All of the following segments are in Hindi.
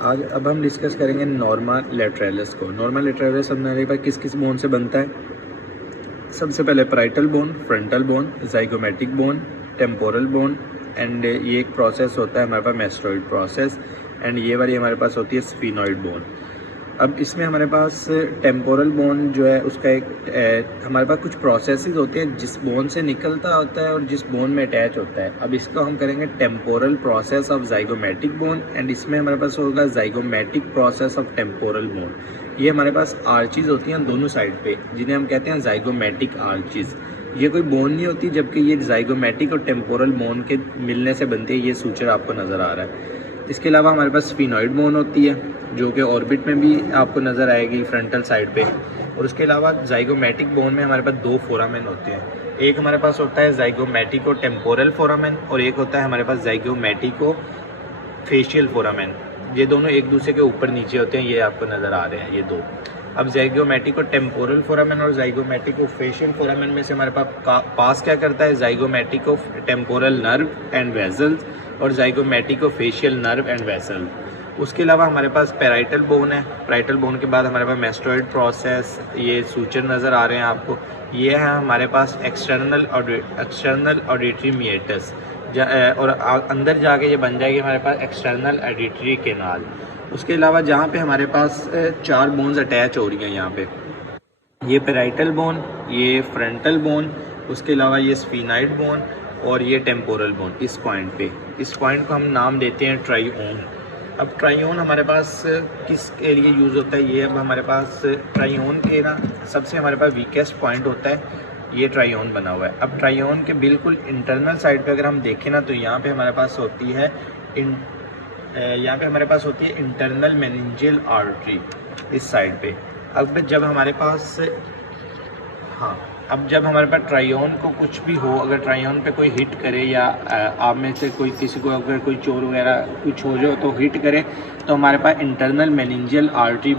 आज अब हम डिस्कस करेंगे नॉर्मा लेटरलिस को। नॉर्मा लेटरलिस हमारे पास किस किस बोन से बनता है? सबसे पहले parietal bone, frontal bone, zygomatic bone, temporal bone and ये एक प्रोसेस होता है हमारे पास मेस्टोइड प्रोसेस एंड ये वाली हमारे पास होती है स्फीनॉइड बोन। अब इसमें हमारे पास टेम्पोरल बोन जो है उसका एक हमारे पास कुछ प्रोसेसेस होते हैं जिस बोन से निकलता होता है और जिस बोन में अटैच होता है। अब इसको हम करेंगे temporal process of zygomatic bone and इसमें हमारे पास होगा zygomatic process of temporal bone. ये हमारे पास आर्चीज़ होती हैं दोनों साइड पे, जिन्हें हम कहते हैं जाइगोमेटिक आर्चीज़। ये कोई बोन नहीं होती, जबकि ये जाइगोमेटिक और टेम्पोरल बोन के मिलने से बनती है। ये सूचर आपको नज़र आ रहा है। इसके अलावा हमारे पास स्फीनॉइड बोन होती है जो कि ऑर्बिट में भी आपको नज़र आएगी फ्रंटल साइड पे। और उसके अलावा जाइगोमेटिक बोन में हमारे पास दो फोरामेन होते हैं। एक हमारे पास होता है जाइगोमेटिको टेम्पोरल फोरामेन और एक होता है हमारे पास जाइगोमेटिको फेशियल फोरामेन। ये दोनों एक दूसरे के ऊपर नीचे होते हैं, ये आपको नज़र आ रहे हैं ये दो। अब जाइगोमेटिको टेम्पोरल फोरामेन और जाइगोमेटिको फेशियल फोरामेन में से हमारे पास क्या करता है? जाइगोमेटिको टेम्पोरल नर्व एंड वेजल्स और जाइगोमेटिको फेशियल नर्व एंड वेसल। उसके अलावा हमारे पास पैराइटल बोन है। पैराइटल बोन के बाद हमारे पास मेस्टोइड प्रोसेस, ये सूचर नज़र आ रहे हैं आपको। ये है हमारे पास एक्सटर्नल ऑडिटरी मिएटस और अंदर जाके ये बन जाएगी हमारे पास एक्सटर्नल ऑडिटरी केनाल। उसके अलावा जहाँ पे हमारे पास चार बोन्स अटैच हो रही हैं यहाँ पे, ये पैराइटल बोन, ये फ्रंटल बोन, उसके अलावा ये स्फीनाइड बोन और ये टेम्पोरल बोन। इस पॉइंट को हम नाम देते हैं ट्राइओन। अब ट्राइओन हमारे पास किस के लिए यूज़ होता है? ये अब हमारे पास ट्राइओन के ना सबसे हमारे पास वीकेस्ट पॉइंट होता है, ये ट्राइओन बना हुआ है। अब ट्राइओन के बिल्कुल इंटरनल साइड पे अगर हम देखें ना, तो यहाँ पे हमारे पास होती है इंटरनल मेनिंजियल आर्टरी इस साइड पे। अब जब हमारे पास ट्राइओन को कुछ भी हो, अगर ट्राइओन पे कोई हिट करे या आप में से किसी को अगर कोई चोर वगैरह कुछ हो जाए तो हिट करे, तो हमारे पास इंटरनल मेनिंजियल आर्टरी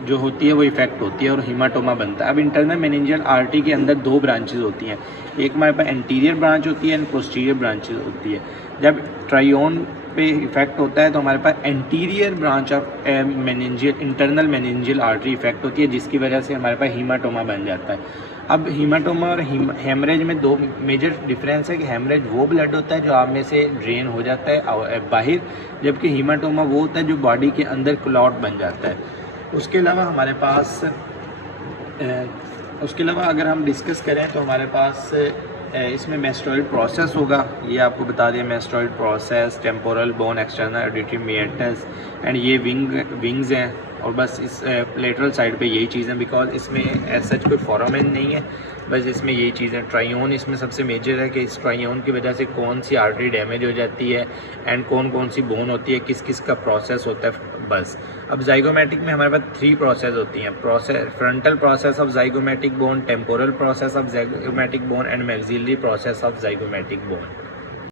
जो होती है वो इफेक्ट होती है और हीमाटोमा बनता है। अब इंटरनल मेनिंजियल आर्टरी के अंदर दो ब्रांचेज होती हैं, एक हमारे पास एंटीरियर ब्रांच होती है एंड पोस्टीरियर ब्रांचेज होती है। जब ट्राइओन पे इफेक्ट होता है तो हमारे पास anterior branch of internal meningeal artery effect होती है, जिसकी वजह से हमारे पास हीमाटोमा बन जाता है। अब हीमाटोमा और हेमरेज में दो मेजर डिफरेंस है कि हेमरेज वो ब्लड होता है जो आप में से ड्रेन हो जाता है बाहर, जबकि हीमाटोमा वो होता है जो बॉडी के अंदर क्लॉट बन जाता है। उसके अलावा हमारे पास अगर हम डिस्कस करें तो हमारे पास इसमें मेस्टोइड प्रोसेस होगा। ये आपको बता दें, mastoid process, temporal bone, external auditory meatus and ये विंग्स हैं। और बस इस लेटरल साइड पे यही चीज़ें, बिकॉज इसमें एज सच कोई फोरामेन नहीं है, बस इसमें यही चीज़ें। ट्राइओन इसमें सबसे मेजर है कि इस ट्राइओन की वजह से कौन सी आर्टरी डैमेज हो जाती है एंड कौन सी बोन होती है, किस किस का प्रोसेस होता है, बस। अब जाइगोमेटिक में हमारे पास 3 प्रोसेस होती हैं। Frontal process of zygomatic bone, temporal process of zygomatic bone and maxillary process of zygomatic bone.